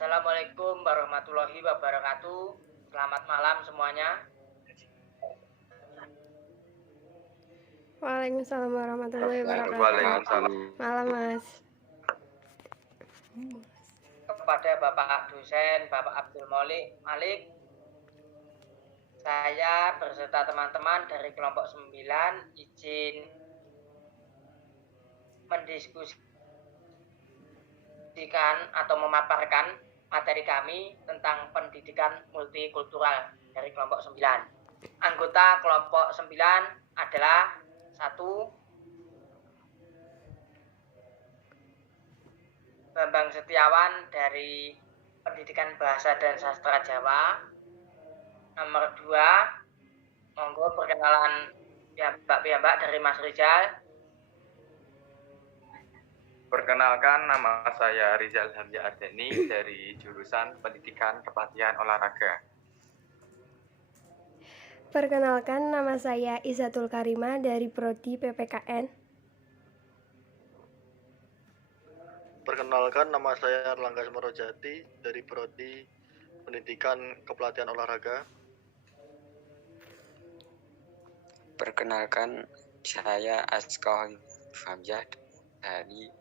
Assalamualaikum warahmatullahi wabarakatuh. Selamat malam semuanya. Waalaikumsalam warahmatullahi wabarakatuh. Waalaikumsalam. Malam, Mas. Kepada Bapak dosen, Bapak Abdul Malik, saya beserta teman-teman dari kelompok 9 izin mendiskusikan atau memaparkan materi kami tentang pendidikan multikultural dari kelompok 9. Anggota kelompok 9 adalah 1. Bambang Setiawan dari Pendidikan Bahasa dan Sastra Jawa. Nomor 2, monggo perkenalan piyambak dari Mas Rizal. Perkenalkan, nama saya Rizal Hamzah Ardeni dari jurusan Pendidikan Kepelatihan Olahraga. Perkenalkan, nama saya Izatul Karima dari Prodi PPKN. Perkenalkan, nama saya Erlangga Semarojati dari Prodi Pendidikan Kepelatihan Olahraga. Perkenalkan, saya Aska Hamzah dari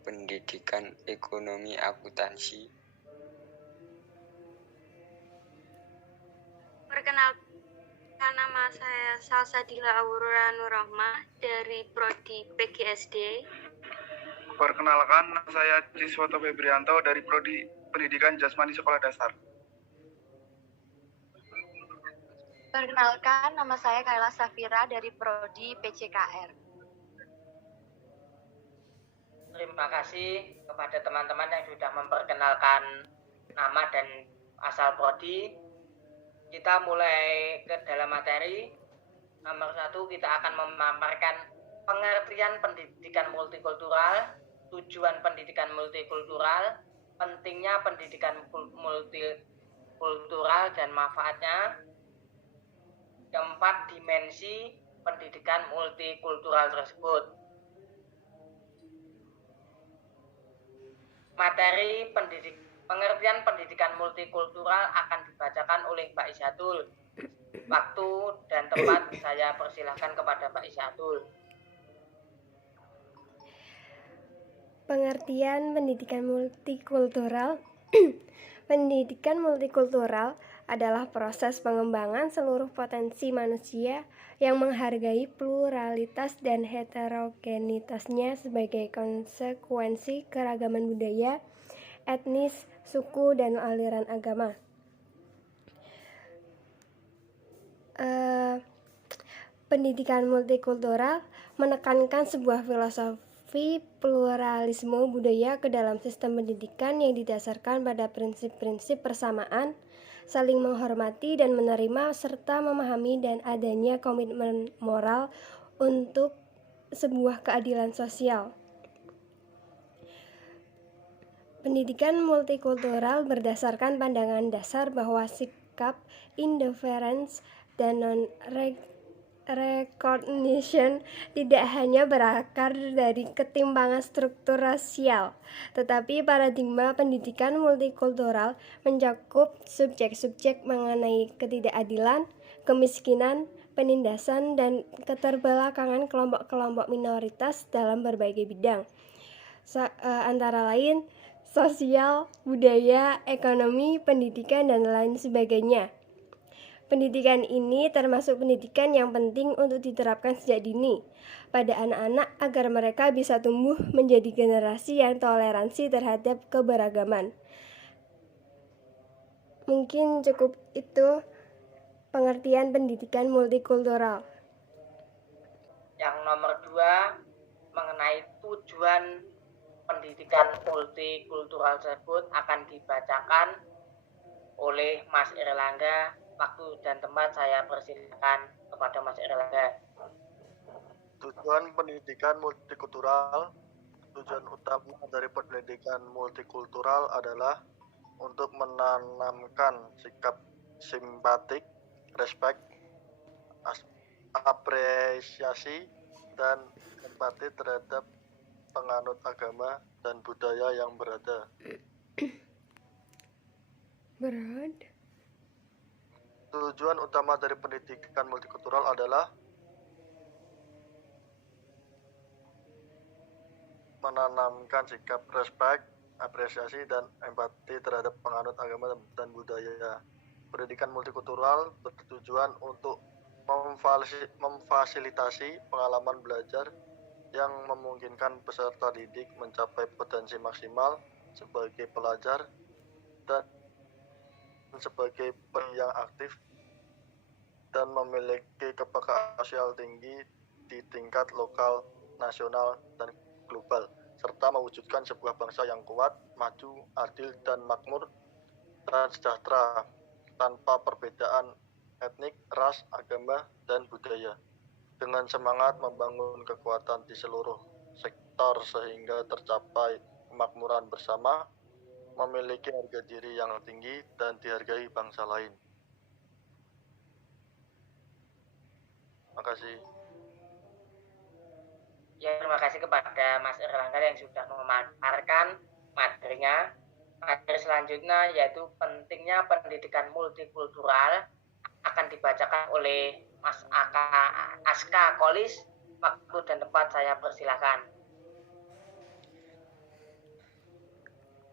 Pendidikan Ekonomi Akuntansi. Perkenalkan, nama saya Salsadila Aurora Nurrohmah dari Prodi PGSD. Perkenalkan, nama saya Ciswoto Febrianto dari Prodi Pendidikan Jasmani Sekolah Dasar. Perkenalkan, nama saya Kaila Safira dari Prodi PCKR. Terima kasih kepada teman-teman yang sudah memperkenalkan nama dan asal prodi. Kita mulai ke dalam materi. Nomor 1, kita akan memaparkan pengertian pendidikan multikultural, tujuan pendidikan multikultural, pentingnya pendidikan multikultural dan manfaatnya. Keempat, dimensi pendidikan multikultural tersebut. Materi pengertian pendidikan multikultural akan dibacakan oleh Pak Izatul. Waktu dan tempat saya persilahkan kepada Pak Izatul. Pengertian pendidikan multikultural. Pendidikan multikultural adalah proses pengembangan seluruh potensi manusia yang menghargai pluralitas dan heterogenitasnya sebagai konsekuensi keragaman budaya, etnis, suku, dan aliran agama. Pendidikan multikultural menekankan sebuah filosofi pluralisme budaya ke dalam sistem pendidikan yang didasarkan pada prinsip-prinsip persamaan, saling menghormati dan menerima, serta memahami dan adanya komitmen moral untuk sebuah keadilan sosial. Pendidikan multikultural berdasarkan pandangan dasar bahwa sikap indifference dan non-recognition tidak hanya berakar dari ketimpangan struktur rasial, tetapi paradigma pendidikan multikultural mencakup subjek-subjek mengenai ketidakadilan, kemiskinan, penindasan, dan keterbelakangan kelompok-kelompok minoritas dalam berbagai bidang, antara lain sosial, budaya, ekonomi, pendidikan, dan lain sebagainya. Pendidikan ini termasuk pendidikan yang penting untuk diterapkan sejak dini pada anak-anak agar mereka bisa tumbuh menjadi generasi yang toleransi terhadap keberagaman. Mungkin cukup itu pengertian pendidikan multikultural. Yang nomor 2, mengenai tujuan pendidikan multikultural tersebut akan dibacakan oleh Mas Erlangga. Waktu dan tempat saya persilakan kepada Mas Erlangga. Tujuan pendidikan multikultural. Tujuan utama dari pendidikan multikultural adalah untuk menanamkan sikap simpatik, respect, apresiasi, dan empati terhadap penganut agama dan budaya yang berada. Berat. Tujuan utama dari pendidikan multikultural adalah menanamkan sikap respek, apresiasi, dan empati terhadap penganut agama dan budaya. Pendidikan multikultural bertujuan untuk memfasilitasi pengalaman belajar yang memungkinkan peserta didik mencapai potensi maksimal sebagai pelajar dan sebagai yang aktif dan memiliki kepekaan sosial tinggi di tingkat lokal, nasional, dan global, serta mewujudkan sebuah bangsa yang kuat, maju, adil, dan makmur, dan sejahtera tanpa perbedaan etnik, ras, agama, dan budaya, dengan semangat membangun kekuatan di seluruh sektor sehingga tercapai kemakmuran bersama, memiliki harga diri yang tinggi, dan dihargai bangsa lain. Terima kasih. Ya, terima kasih kepada Mas Erlangga yang sudah memaparkan materinya. Materi selanjutnya yaitu pentingnya pendidikan multikultural akan dibacakan oleh Mas Aska Kolis. Waktu dan tempat saya persilakan.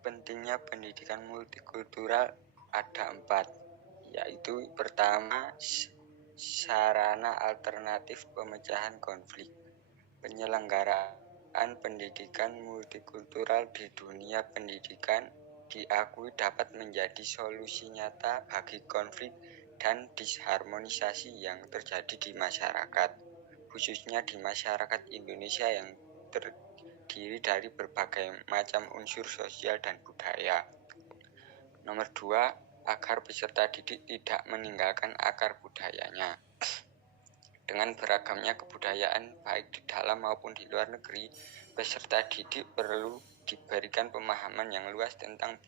Pentingnya pendidikan multikultural ada 4, yaitu pertama, sarana alternatif pemecahan konflik. Penyelenggaraan pendidikan multikultural di dunia pendidikan diakui dapat menjadi solusi nyata bagi konflik dan disharmonisasi yang terjadi di masyarakat, khususnya di masyarakat Indonesia yang terdiri dari berbagai macam unsur sosial dan budaya. Nomor 2, agar peserta didik tidak meninggalkan akar budayanya. Dengan beragamnya kebudayaan baik di dalam maupun di luar negeri, peserta didik perlu diberikan pemahaman yang luas tentang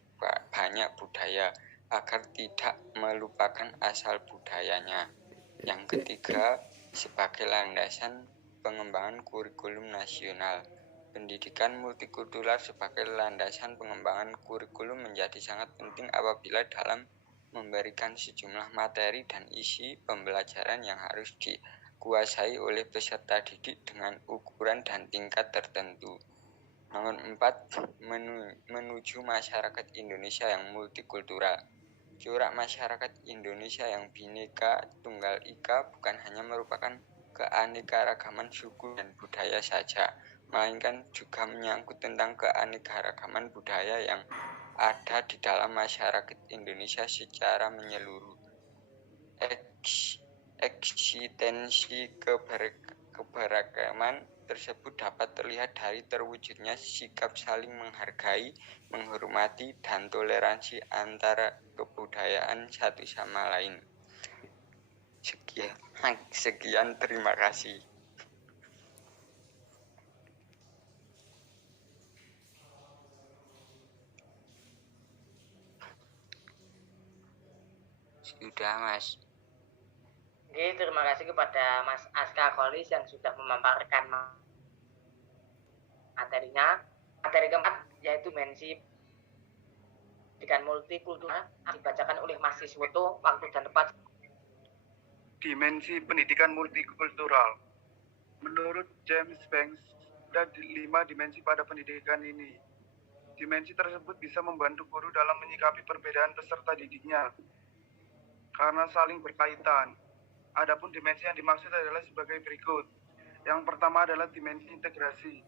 banyak budaya agar tidak melupakan asal budayanya. Yang ketiga, sebagai landasan pengembangan kurikulum nasional. Pendidikan multikultural sebagai landasan pengembangan kurikulum menjadi sangat penting apabila dalam memberikan sejumlah materi dan isi pembelajaran yang harus dikuasai oleh peserta didik dengan ukuran dan tingkat tertentu. Nomor 4, menuju masyarakat Indonesia yang multikultural. Corak masyarakat Indonesia yang Bhinneka Tunggal Ika bukan hanya merupakan keanekaragaman suku dan budaya saja, melainkan juga menyangkut tentang keanekaragaman budaya yang ada di dalam masyarakat Indonesia secara menyeluruh. Eksistensi keberagaman tersebut dapat terlihat dari terwujudnya sikap saling menghargai, menghormati, dan toleransi antara kebudayaan satu sama lain. Sekian, terima kasih. Sudah, Mas. Oke, terima kasih kepada Mas Aska Kolis yang sudah memaparkan materinya. Materi keempat yaitu dimensi pendidikan multikultural dibacakan oleh Mas Siswoto. Waktu dan tempat. Dimensi pendidikan multikultural. Menurut James Banks, ada 5 dimensi pada pendidikan ini. Dimensi tersebut bisa membantu guru dalam menyikapi perbedaan peserta didiknya karena saling berkaitan. Adapun dimensi yang dimaksud adalah sebagai berikut. Yang pertama adalah dimensi integrasi.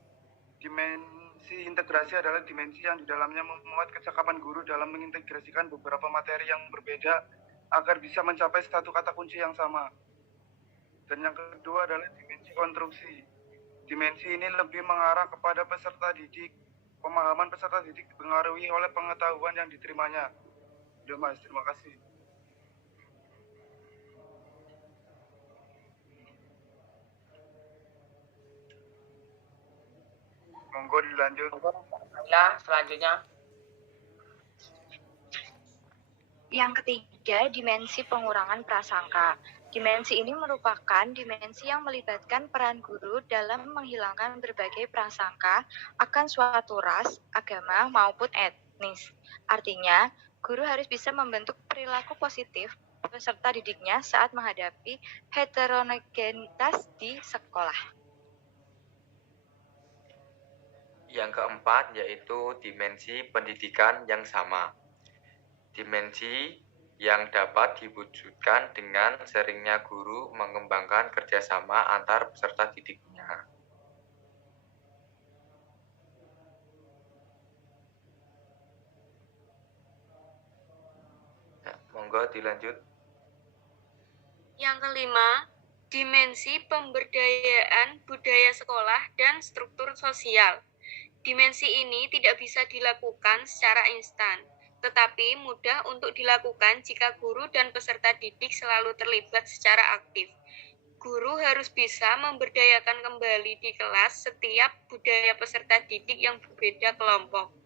Dimensi integrasi adalah dimensi yang di dalamnya memuat kecakapan guru dalam mengintegrasikan beberapa materi yang berbeda agar bisa mencapai satu kata kunci yang sama. Dan yang kedua adalah dimensi konstruksi. Dimensi ini lebih mengarah kepada peserta didik. Pemahaman peserta didik dipengaruhi oleh pengetahuan yang diterimanya. Udah, Mas, terima kasih. Monggo dilanjut. Selanjutnya. Yang ketiga, dimensi pengurangan prasangka. Dimensi ini merupakan dimensi yang melibatkan peran guru dalam menghilangkan berbagai prasangka akan suatu ras, agama, maupun etnis. Artinya, Guru harus bisa membentuk perilaku positif peserta didiknya saat menghadapi heterogenitas di sekolah. Yang keempat yaitu dimensi pendidikan yang sama. Dimensi yang dapat diwujudkan dengan seringnya guru mengembangkan kerjasama antar peserta didiknya. Monggo dilanjut. Yang kelima, dimensi pemberdayaan budaya sekolah dan struktur sosial. Dimensi ini tidak bisa dilakukan secara instan, tetapi mudah untuk dilakukan jika guru dan peserta didik selalu terlibat secara aktif. Guru harus bisa memberdayakan kembali di kelas setiap budaya peserta didik yang berbeda kelompok.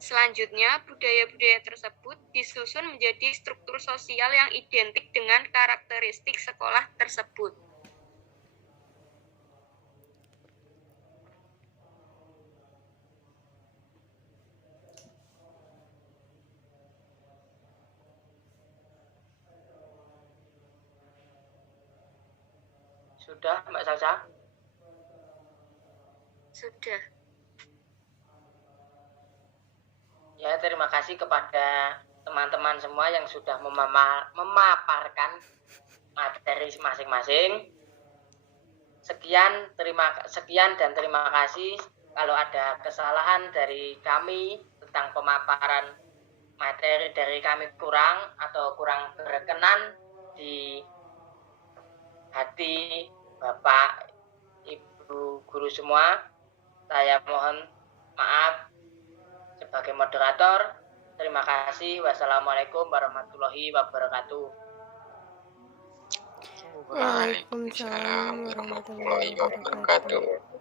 Selanjutnya, budaya-budaya tersebut disusun menjadi struktur sosial yang identik dengan karakteristik sekolah tersebut. Sudah, Mbak Salsa? Sudah. Ya, terima kasih kepada teman-teman semua yang sudah memaparkan materi masing-masing. Sekian dan terima kasih. Kalau ada kesalahan dari kami tentang pemaparan materi dari kami kurang atau kurang berkenan di hati Bapak, Ibu guru semua, saya mohon maaf sebagai moderator. Terima kasih. Wassalamualaikum warahmatullahi wabarakatuh. Waalaikumsalam warahmatullahi wabarakatuh.